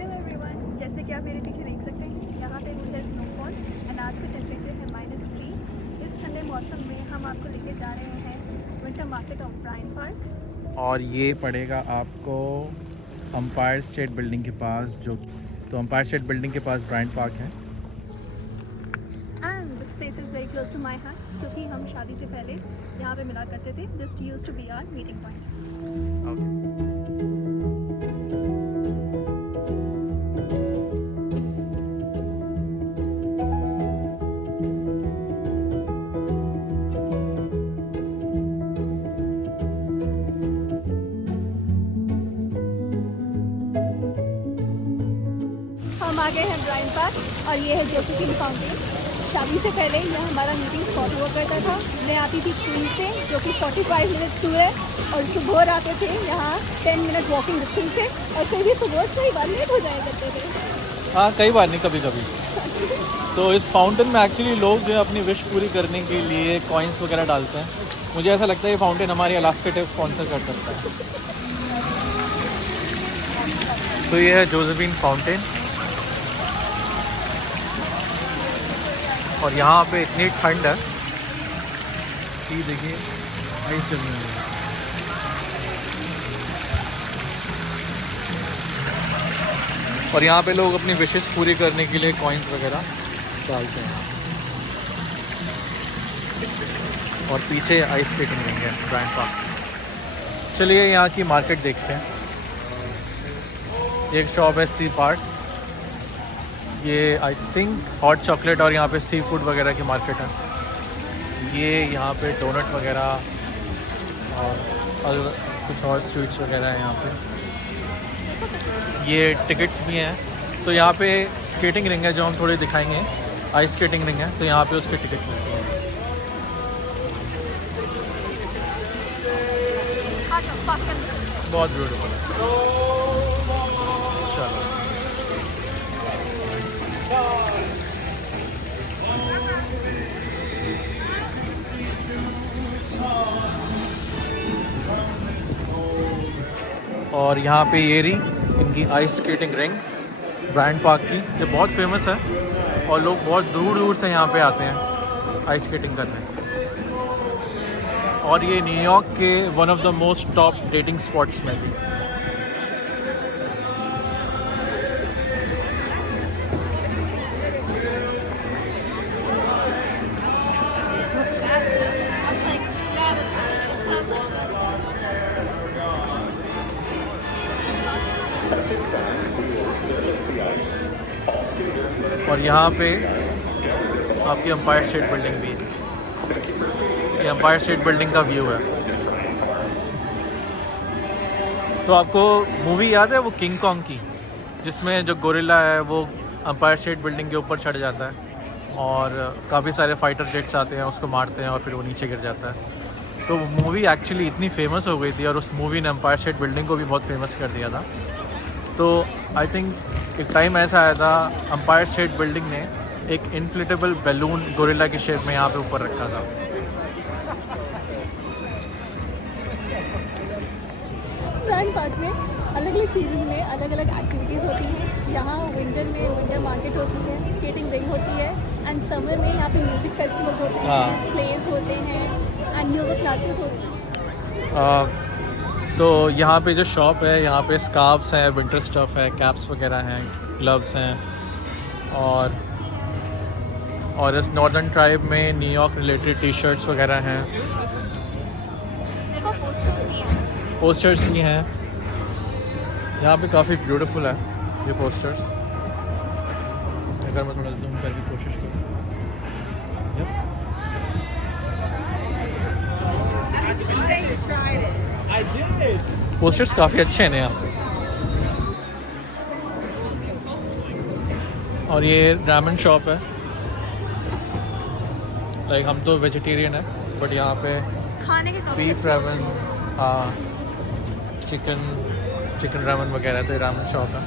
Hello everyone, जैसे कि आप मेरे पीछे देख सकते हैं यहाँ पे हुई है स्नोफॉल एंड आज का टेम्परेचर है -3। इस ठंडे मौसम में हम आपको लेके जा रहे हैं winter market of Bryant Park. और ये पड़ेगा आपको एम्पायर स्टेट बिल्डिंग के पास, जो तो एम्पायर स्टेट बिल्डिंग के पास ब्रायन पार्क है। And this place is very close to my heart, क्योंकि हम शादी से पहले यहाँ पे मिला करते थे। This used to be our meeting point. हम आ गए हैं ब्रायन पार्क और ये है जोसेफिन फाउंटेन। शादी से पहले यह हमारा मीटिंग स्पॉट हुआ करता था। मैं आती थी क्वीन से, जो कि 45 मिनट्स दूर है, और सुबह आते थे यहाँ 10 मिनट वॉकिंग डिस्टेंस से, और फिर भी सुबह कई बार लेट हो जाया करते थे। हाँ, कई बार नहीं, कभी कभी। तो इस फाउंटेन में एक्चुअली लोग जो है अपनी विश पूरी करने के लिए कॉइन्स वगैरह डालते हैं। मुझे ऐसा लगता है ये फाउंटेन हमारी अलास्का ट्रिप स्पॉन्सर कर सकता है। तो ये है जोसेफिन फाउंटेन, और यहाँ पे इतनी ठंड है कि देखिए आइस जमी हुई है। और यहाँ पे लोग अपनी विशेस पूरी करने के लिए कॉइन्स वगैरह डालते हैं। और पीछे आइस स्केटिंग रिंग है ब्रायन पार्क। चलिए यहाँ की मार्केट देखते हैं। एक शॉप है सी पार्क, ये आई थिंक हॉट चॉकलेट और यहाँ पे सी फूड वगैरह की मार्केट है। ये यहाँ पे डोनट वगैरह और कुछ और स्वीट्स वगैरह हैं यहाँ पे। ये टिकट्स भी हैं। तो यहाँ पे स्केटिंग रिंग है जो हम थोड़ी दिखाएंगे, आइस स्केटिंग रिंग है, तो यहाँ पे उसके टिकट मिलते हैं। बहुत ब्यूटीफुल है। चलो, और यहाँ पे ये रही इनकी ice skating rink Bryant Park की। ये बहुत फेमस है और लोग बहुत दूर दूर से यहाँ पे आते हैं आइस स्केटिंग करने। और ये न्यूयॉर्क के one of the most top dating spots में भी। और यहाँ पे आपकी एम्पायर स्टेट बिल्डिंग भी है। ये एम्पायर स्टेट बिल्डिंग का व्यू है। तो आपको मूवी याद है वो किंग कॉन्ग की, जिसमें जो गोरिल्ला है वो एम्पायर स्टेट बिल्डिंग के ऊपर चढ़ जाता है और काफ़ी सारे फाइटर जेट्स आते हैं, उसको मारते हैं और फिर वो नीचे गिर जाता है। तो मूवी एक्चुअली इतनी फेमस हो गई थी और उस मूवी ने एम्पायर स्टेट बिल्डिंग को भी बहुत फेमस कर दिया था। तो आई थिंक एक टाइम ऐसा आया था, एम्पायर स्टेट बिल्डिंग ने एक इन्फ्लेटेबल बैलून गोरिल्ला की शेप में यहाँ पे ऊपर रखा था। ब्रायन पार्क में अलग अलग सीजन में अलग अलग एक्टिविटीज़ होती हैं। यहाँ विंटर में विंटर मार्केट होती है, स्केटिंग रिंग होती है, एंड समर में यहाँ पे म्यूज़िक फेस्टिवल्स होते हैं, प्लेज होते हैं, एंड योगा क्लासेस होती हैं। तो यहाँ पे जो शॉप है, यहाँ पे स्कार्फ्स हैं, विंटर स्टफ़ है, कैप्स वगैरह हैं, ग्लव्स हैं, और इस नॉर्दर्न ट्राइब में न्यूयॉर्क रिलेटेड टी शर्ट्स वगैरह हैं। देखो पोस्टर्स भी हैं। पोस्टर्स भी हैं यहाँ पे, काफ़ी ब्यूटीफुल है ये पोस्टर्स। अगर मैं थोड़ा जूम करने की कोशिश करूँ, पोस्टर्स काफ़ी अच्छे हैं यहाँ पे। और ये रामेन शॉप है। लाइक हम तो वेजिटेरियन है, बट यहाँ पे खाने के बीफ रामेन, हाँ, चिकन रामेन वगैरह, तो रामेन शॉप है।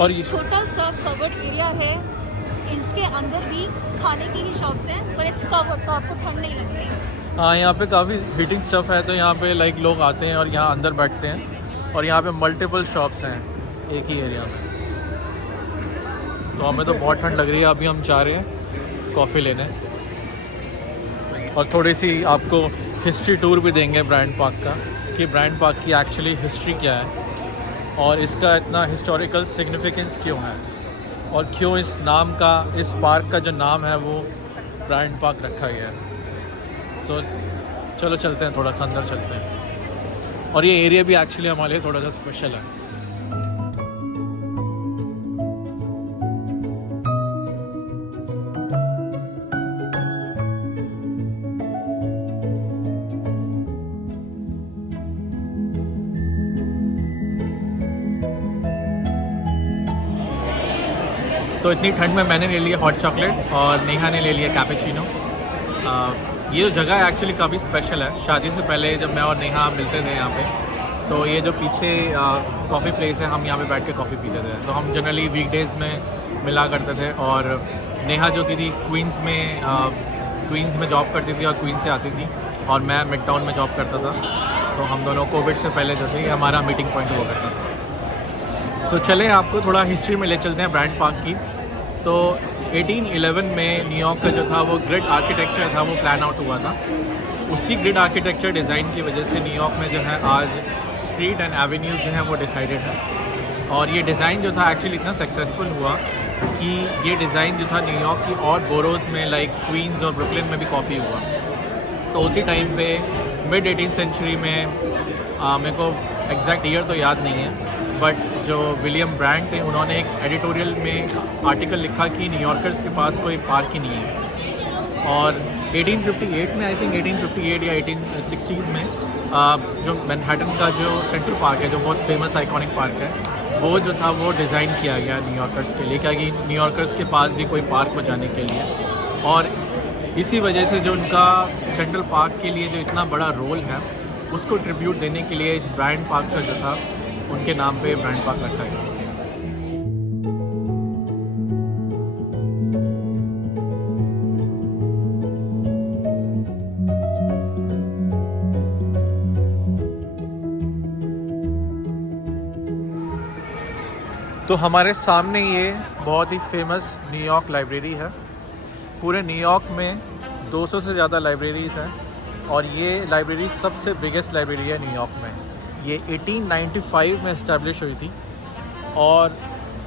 और ये ये छोटा सा कवर्ड एरिया है, इसके अंदर भी खाने की ही शॉप्स हैं, पर इट्स कवर्ड तो आपको ठंड नहीं लगती। हाँ, यहाँ पे काफ़ी हीटिंग स्टफ़ है, तो यहाँ पे लाइक लोग आते हैं और यहाँ अंदर बैठते हैं। और यहाँ पे मल्टीपल शॉप्स हैं एक ही एरिया में। तो हमें तो बहुत ठंड लग रही है। अभी हम जा रहे हैं कॉफ़ी लेने और थोड़ी सी आपको हिस्ट्री टूर भी देंगे ब्रायंट पार्क का, कि ब्रायंट पार्क की एक्चुअली हिस्ट्री क्या है और इसका इतना हिस्टोरिकल सिग्निफिकेंस क्यों है और क्यों इस नाम का, इस पार्क का जो नाम है वो ब्रायंट पार्क रखा गया है। तो चलो चलते हैं, थोड़ा सा अंदर चलते हैं। और ये एरिया भी एक्चुअली हमारे लिए थोड़ा सा स्पेशल है। तो इतनी ठंड में मैंने ले लिया हॉट चॉकलेट और नेहा ने ले लिया कैपेचिनो। ये जो जगह एक्चुअली काफ़ी स्पेशल है। शादी से पहले जब मैं और नेहा मिलते थे यहाँ पे, तो ये जो पीछे कॉफ़ी प्लेस है, हम यहाँ पे बैठ के कॉफ़ी पीते थे। तो हम जनरली वीकडेज़ में मिला करते थे। और नेहा जो थी क्वींस में जॉब करती थी और क्वींस से आती थी, और मैं मिड टाउन में जॉब करता था। तो हम दोनों कोविड से पहले जो थे, ये हमारा मीटिंग पॉइंट हुआ करता था। तो चले आपको थोड़ा हिस्ट्री में ले चलते हैं ब्रायंट पार्क की। तो 1811 में न्यूयॉर्क का जो था वो ग्रिड आर्किटेक्चर था, वो प्लान आउट हुआ था। उसी ग्रिड आर्किटेक्चर डिज़ाइन की वजह से न्यूयॉर्क में जो है आज स्ट्रीट एंड एवेन्यूज़ जो हैं वो डिसाइडेड है। और ये डिज़ाइन जो था एक्चुअली इतना सक्सेसफुल हुआ कि ये डिज़ाइन जो था न्यूयॉर्क की और बोरोज़ में लाइक क्वींस और ब्रुकलिन में भी कॉपी हुआ। तो उसी टाइम पे मिड 18th सेंचुरी में मेरे को एग्जैक्ट ईयर तो याद नहीं है, बट जो विलियम ब्रायंट थे उन्होंने एक एडिटोरियल में आर्टिकल लिखा कि न्यूयॉर्कर्स के पास कोई पार्क ही नहीं है। और 1858 में, आई थिंक 1858 या 1860 में जो मैनहट्टन का जो सेंट्रल पार्क है, जो बहुत फेमस आइकॉनिक पार्क है, वो जो था वो डिज़ाइन किया गया न्यूयॉर्कर्स के लिए, क्या कि न्यूयॉर्कर्स के पास भी कोई पार्क हो जाने के लिए। और इसी वजह से जो उनका सेंट्रल पार्क के लिए जो इतना बड़ा रोल है, उसको ट्रिब्यूट देने के लिए इस ब्रायंट पार्क का जो था उनके नाम पे ब्रायंट पार्क रखा गया। तो हमारे सामने ये बहुत ही फेमस न्यूयॉर्क लाइब्रेरी है। पूरे न्यूयॉर्क में 200 से ज़्यादा लाइब्रेरीज़ हैं और ये लाइब्रेरी सबसे बिगेस्ट लाइब्रेरी है न्यूयॉर्क में। ये 1895 में इस्टेब्लिश हुई थी और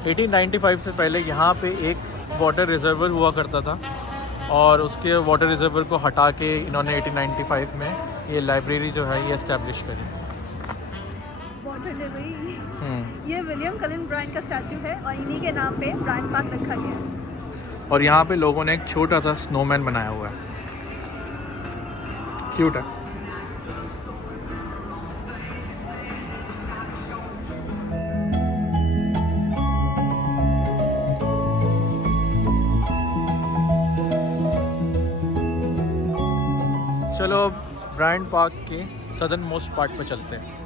1895 से पहले यहाँ पे एक वाटर रिजर्वर हुआ करता था और उसके वाटर रिजर्वर को हटा के इन्होंने 1895 में ये लाइब्रेरी जो है ये इस्टेब्लिश करी। ये विलियम कलिन ब्रायंट का स्टैचू है और इन्हीं के नाम पे ब्रायंट पार्क रखा गया है। और यहाँ पे लोगों ने एक छोटा सा स्नोमैन बनाया हुआ है, क्यूट है। चलो अब ब्रायंट पार्क के सदर्न मोस्ट पार्ट पे चलते हैं।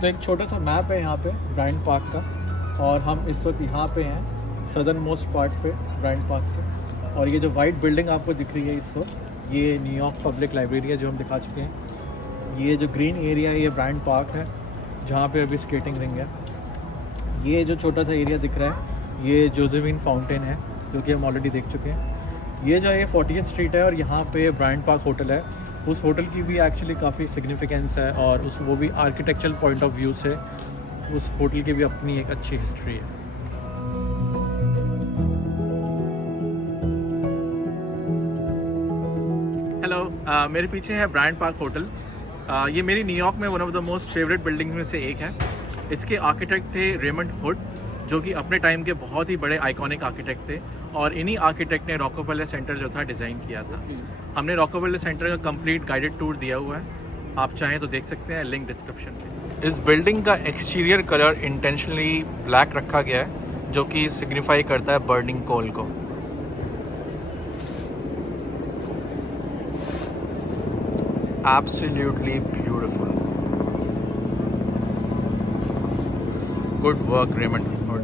तो एक छोटा सा मैप है यहाँ पे ब्रायंट पार्क का और हम इस वक्त यहाँ पे हैं सदर्न मोस्ट पार्ट पे ब्रायंट पार्क के। और ये जो वाइट बिल्डिंग आपको दिख रही है इस वक्त, ये न्यूयॉर्क पब्लिक लाइब्रेरी है जो हम दिखा चुके हैं। ये जो ग्रीन एरिया है ये ब्रायंट पार्क है जहाँ पे अभी स्केटिंग रिंग है। ये जो छोटा सा एरिया दिख रहा है ये जोसेफिन फाउंटेन है जो कि हम ऑलरेडी देख चुके हैं। ये जो है 40th स्ट्रीट है और यहाँ पे ब्रायंट पार्क होटल है। उस होटल की भी एक्चुअली काफ़ी सिग्निफिकेंस है और वो भी आर्किटेक्चरल पॉइंट ऑफ व्यू से उस होटल की भी अपनी एक अच्छी हिस्ट्री है। हेलो, मेरे पीछे है ब्रायंट पार्क होटल। ये मेरी न्यूयॉर्क में one of the most favourite building में से एक है। इसके आर्किटेक्ट थे रेमंड हुड, जो कि अपने टाइम के बहुत ही बड़े आइकॉनिक आर्किटेक्ट थे और इन्हीं आर्किटेक्ट ने रॉकफेलर सेंटर जो था डिज़ाइन किया था। हमने रॉकफेलर सेंटर का कंप्लीट गाइडेड टूर दिया हुआ है, आप चाहें तो देख सकते हैं, लिंक डिस्क्रिप्शन में। इस बिल्डिंग का एक्सटीरियर कलर इंटेंशनली ब्लैक रखा गया है जो कि सिग्निफाई करता है बर्निंग कोल को। Absolutely beautiful. Good work Raymond hood.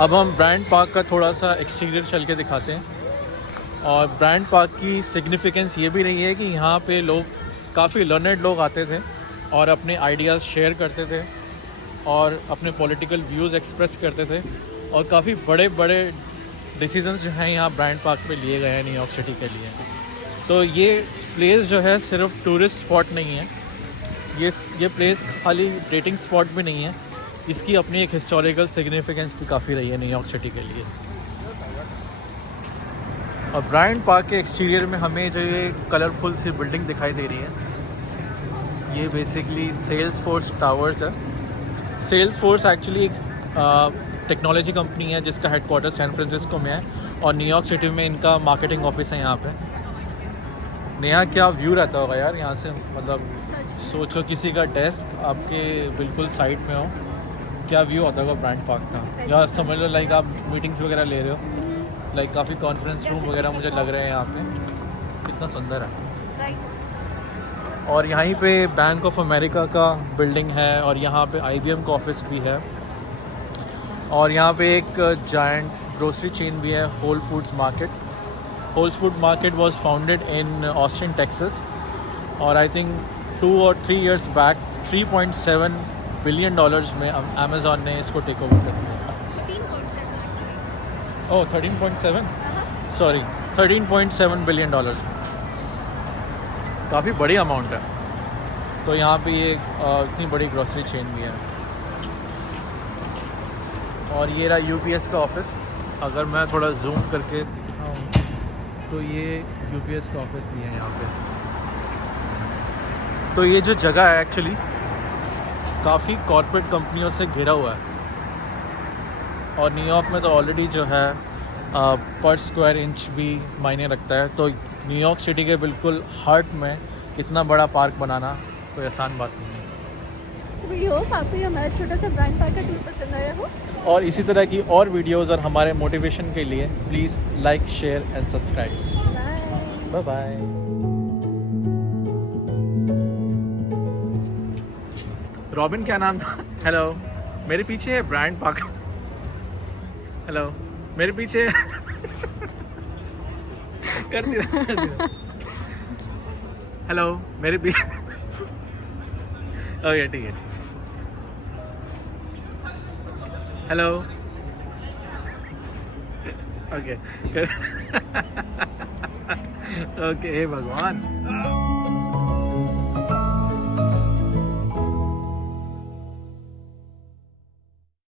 अब हम ब्रायंट पार्क का थोड़ा सा एक्सटीरियर चल के दिखाते हैं। और ब्रायंट पार्क की सिग्निफिकेंस ये भी रही है कि यहाँ पे लोग काफ़ी लर्नड लोग आते थे और अपने आइडियाज़ शेयर करते थे और अपने पॉलिटिकल व्यूज़ एक्सप्रेस करते थे, और काफ़ी बड़े बड़े डिसीजंस जो हैं यहाँ ब्रायंट पार्क पे लिए गए हैं न्यूयॉर्क सिटी के लिए। तो ये प्लेस जो है सिर्फ टूरिस्ट स्पॉट नहीं है, ये प्लेस खाली डेटिंग स्पॉट भी नहीं है, इसकी अपनी एक हिस्टोरिकल सिग्निफिकेंस भी काफ़ी रही है न्यूयॉर्क सिटी के लिए। और ब्रायंट पार्क के एक्सटीरियर में हमें जो ये कलरफुल सी बिल्डिंग दिखाई दे रही है, ये बेसिकली सेल्सफोर्स टावर्स है। सेल्सफोर्स एक्चुअली एक टेक्नोलॉजी कंपनी है जिसका हेडक्वार्टर सैन फ्रांसिस्को में है, और न्यूयॉर्क सिटी में इनका मार्केटिंग ऑफिस है यहाँ पे। नेहा, क्या व्यू रहता होगा यार यहाँ से, मतलब सोचो किसी का डेस्क आपके बिल्कुल साइड में हो, क्या व्यू होता होगा ब्रायंट पार्क का। या समझ लो लाइक आप मीटिंग्स वगैरह ले रहे हो, लाइक काफ़ी कॉन्फ्रेंस रूम वगैरह मुझे लग रहे हैं यहाँ पे, कितना सुंदर है। और यहीं पे बैंक ऑफ अमेरिका का बिल्डिंग है, और यहाँ पे IBM का ऑफिस भी है, और यहाँ पे एक जायंट ग्रोसरी चेन भी है, Whole Foods Market. Whole Food Market was founded in Austin Texas, और I think 2 or 3 years back $3.7 billion में अमेज़ॉन ने इसको टेक ओवर कर लिया। 13.7 सॉरी 13.7 बिलियन डॉलर्स में, काफ़ी बड़ी अमाउंट है। तो यहाँ पे ये इतनी बड़ी ग्रोसरी चेन भी है। और ये रहा UPS का ऑफिस। अगर मैं थोड़ा जूम करके दिखाऊँ तो ये UPS का ऑफिस भी है यहाँ पे। तो ये जो जगह है एक्चुअली काफ़ी कॉर्पोरेट कंपनियों से घिरा हुआ है, और न्यूयॉर्क में तो ऑलरेडी जो है पर स्क्वायर इंच भी मायने रखता है। तो न्यूयॉर्क सिटी के बिल्कुल हार्ट में इतना बड़ा पार्क बनाना कोई आसान बात नहीं है। वी होप आपको ये हमारा छोटा सा ब्रायंट पार्क का टूर पसंद आया हो। और इसी तरह की और वीडियोज़ और हमारे मोटिवेशन के लिए please like, share and subscribe. Bye bye. Robin क्या नाम था? हेलो, मेरे पीछे है ब्रायंट पार्क। हेलो, मेरे पीछे कर दिया। हेलो, मेरे पीछे। ओके ठीक है। हेलो, ओके ओके, हे भगवान।